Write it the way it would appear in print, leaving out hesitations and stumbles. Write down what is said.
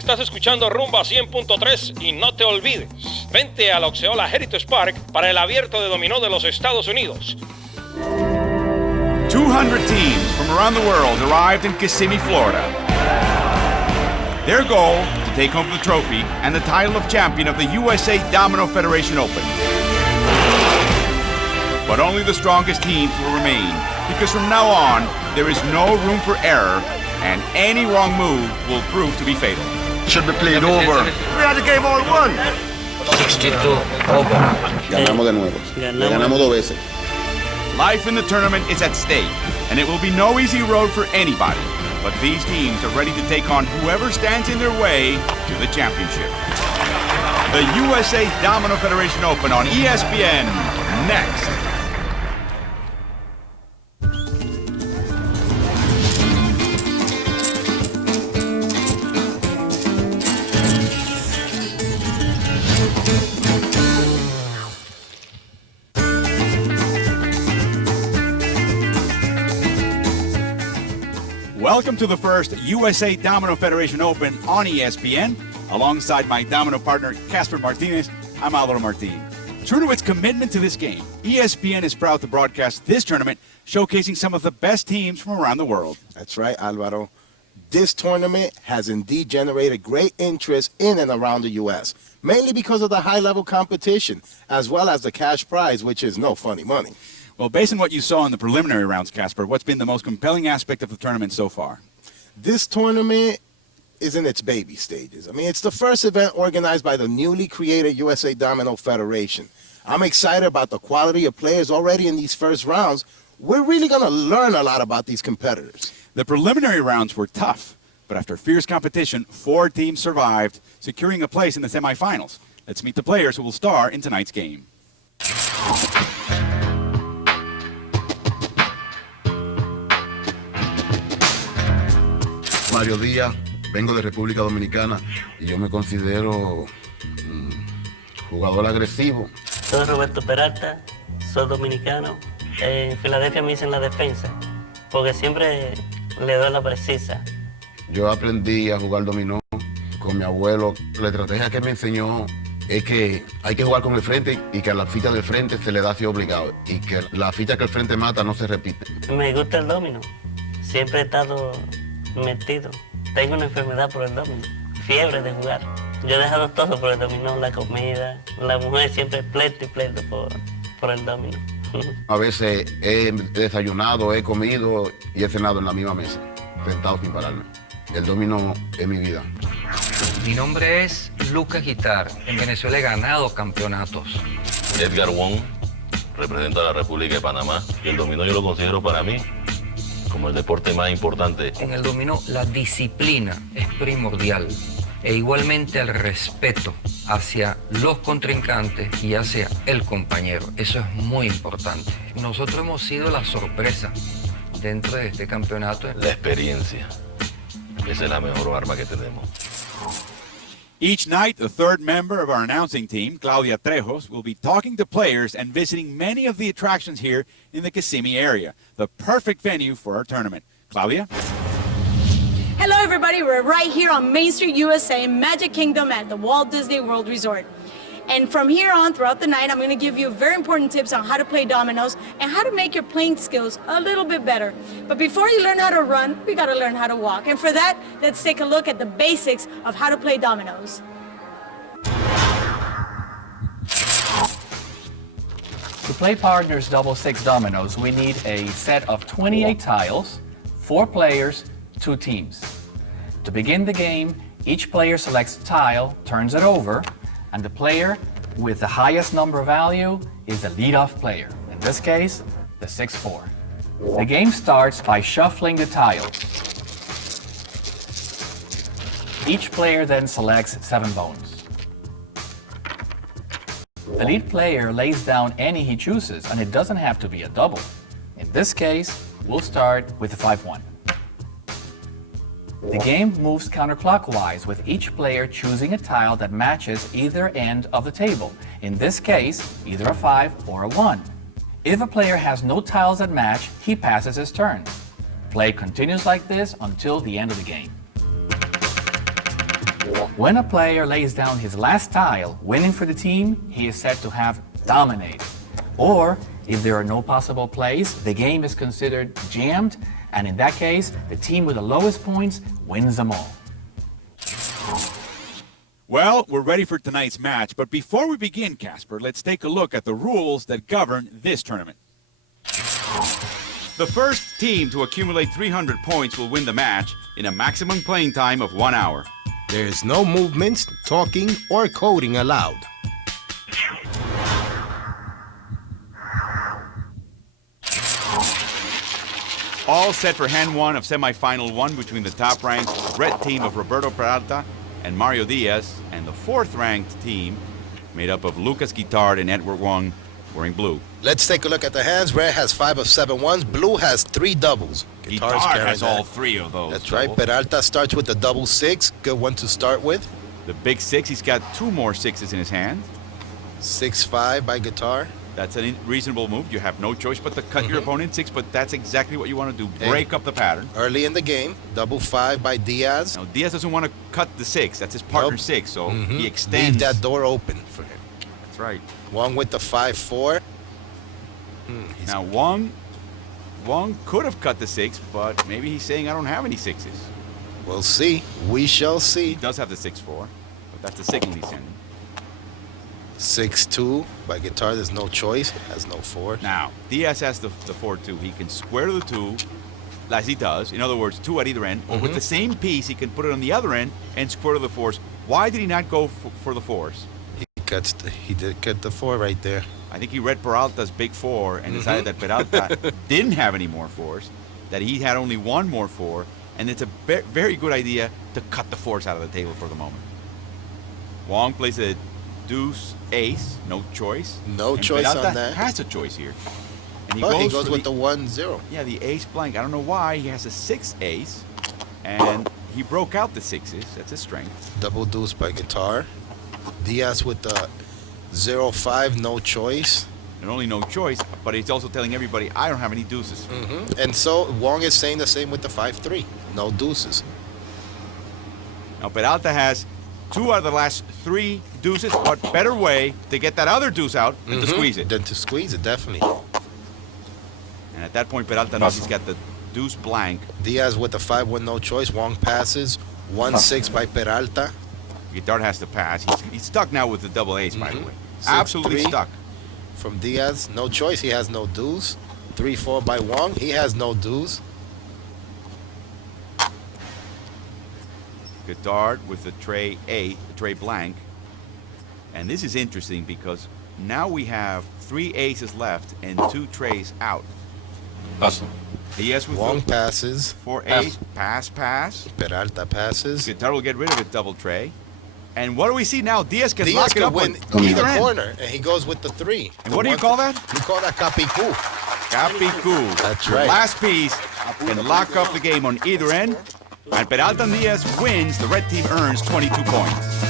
Estás escuchando Rumba 100.3 y no te olvides, vente a la Oxeola Heritage Park para el abierto de dominó de los Estados Unidos. 200 teams from around the world arrived in Kissimmee, Florida. Their goal, to take home the trophy and the title of champion of the USA Domino Federation Open. But only the strongest teams will remain, because from now on, there is no room for error, and any wrong move will prove to be fatal. Should be played over. We had the game all won. Ganamos de nuevo. Le ganamos dos veces. Life in the tournament is at stake, and it will be no easy road for anybody. But these teams are ready to take on whoever stands in their way to the championship. The USA Domino Federation Open on ESPN, next. Welcome to the first USA Domino Federation Open on ESPN. Alongside my domino partner, Casper Martinez, I'm Álvaro Martín. True to its commitment to this game, ESPN is proud to broadcast this tournament, showcasing some of the best teams from around the world. That's right, Álvaro. This tournament has indeed generated great interest in and around the U.S., mainly because of the high-level competition, as well as the cash prize, which is no funny money. Well, based on what you saw in the preliminary rounds, Casper, what's been the most compelling aspect of the tournament so far? This tournament is in its baby stages. I mean, it's the first event organized by the newly created USA Domino Federation. I'm excited about the quality of players already in these first rounds. We're really going to learn a lot about these competitors. The preliminary rounds were tough, but after fierce competition, 4 teams survived, securing a place in the semifinals. Let's meet the players who will star in tonight's game. Mario Díaz, vengo de República Dominicana y yo me considero jugador agresivo. Soy Roberto Peralta, soy dominicano. En Filadelfia me dicen la defensa, porque siempre le doy la precisa. Yo aprendí a jugar dominó con mi abuelo. La estrategia que me enseñó es que hay que jugar con el frente y que a la ficha del frente se le da así obligado y que la ficha que el frente mata no se repite. Me gusta el domino, siempre he estado metido. Tengo una enfermedad por el domino, fiebre de jugar. Yo he dejado todo por el dominó, la comida, la mujer siempre pleito y pleito por el domino. A veces he desayunado, he comido y he cenado en la misma mesa, sentado sin pararme. El dominó es mi vida. Mi nombre es Lucas Guitar. En Venezuela he ganado campeonatos. Edgar Wong, represento a la República de Panamá. Y el dominó yo lo considero para mí como el deporte más importante. En el dominó la disciplina es primordial e igualmente el respeto hacia los contrincantes y hacia el compañero. Eso es muy importante. Nosotros hemos sido la sorpresa dentro de este campeonato. La experiencia. Esa es la mejor arma que tenemos. Each night, the third member of our announcing team, Claudia Trejos, will be talking to players and visiting many of the attractions here in the Kissimmee area, the perfect venue for our tournament. Claudia? Hello, everybody. We're right here on Main Street, USA, Magic Kingdom at the Walt Disney World Resort. And from here on, throughout the night, I'm going to give you very important tips on how to play dominoes and how to make your playing skills a little bit better. But before you learn how to run, we got to learn how to walk. And for that, let's take a look at the basics of how to play dominoes. To play partners double six dominoes, we need a set of 28 tiles, 4 players, 2 teams. To begin the game, each player selects a tile, turns it over, and the player with the highest number value is the lead-off player. In this case, the 6-4. The game starts by shuffling the tiles. Each player then selects 7 bones. The lead player lays down any he chooses, and it doesn't have to be a double. In this case, we'll start with the 5-1. The game moves counterclockwise, with each player choosing a tile that matches either end of the table. In this case, either a 5 or a 1. If a player has no tiles that match, he passes his turn. Play continues like this until the end of the game. When a player lays down his last tile, winning for the team, he is said to have dominated. Or, if there are no possible plays, the game is considered jammed, and in that case, the team with the lowest points wins them all. Well, we're ready for tonight's match, but before we begin, Casper, let's take a look at the rules that govern this tournament. The first team to accumulate 300 points will win the match in a maximum playing time of 1 hour. There's no movements, talking, or coding allowed. All set for hand one of semifinal one between the top-ranked red team of Roberto Peralta and Mario Diaz, and the fourth-ranked team made up of Lucas Guitard and Edward Wong, wearing blue. Let's take a look at the hands. Red has 5 of 7 ones. Blue has 3 doubles. Guitard has all 3 of those. That's right. Peralta starts with the double 6. Good one to start with. The big 6, he's got 2 more 6s in his hand. 6-5 by Guitar. That's a reasonable move. You have no choice but to cut your opponent 6, but that's exactly what you want to do. Break up the pattern. Early in the game, double 5 by Diaz. Now, Diaz doesn't want to cut the 6. That's his partner 6, so he extends. Leave that door open for him. That's right. Wong with the 5-4. Now, Wong could have cut the 6, but maybe he's saying, I don't have any 6s. We'll see. We shall see. He does have the 6-4, but that's the signal he's sending. 6-2 by Guitar. There's no choice. Has no 4. Now, Diaz has the 4-2. He can square to the 2, as he does. In other words, 2 at either end. Or with the same piece, he can put it on the other end and square to the 4s. Why did he not go for the 4s? He did cut the 4 right there. I think he read Peralta's big 4 and decided that Peralta didn't have any more 4s, that he had only 1 more 4, and it's a very good idea to cut the 4s out of the table for the moment. Wong plays a deuce, ace, no choice. No choice Peralta on that. has a choice here. And he goes with the 1-0. Yeah, the ace blank. I don't know why. He has a 6 ace, and he broke out the 6s. That's his strength. Double deuce by Guitar. Diaz with the 0-5, no choice. Not only no choice, but he's also telling everybody, I don't have any deuces. And so Wong is saying the same with the 5-3. No deuces. Now, Peralta has 2 out of the last 3 deuces, but better way to get that other deuce out than to squeeze it. Than to squeeze it, definitely. And at that point, Peralta knows he's got the deuce blank. Diaz with the 5-1, no choice. Wong passes. 1-6 by Peralta. Guitard has to pass. He's stuck now with the double ace, by the way. 6-3 Absolutely stuck. From Diaz, no choice. He has no deuce. 3-4 by Wong. He has no deuce. Guitard with the tray blank. And this is interesting because now we have 3 aces left and 2 trays out. Diaz with Wong passes. 4 ace. Pass. Peralta passes. Guitard will get rid of it, double tray. And what do we see now? Diaz can Diaz lock it can up win on either either end. corner, and he goes with the 3. And what do you call that? We call that capicu. Capicu. That's The right. last piece can lock up the game on either end. And Peralta and Diaz wins. The red team earns 22 points.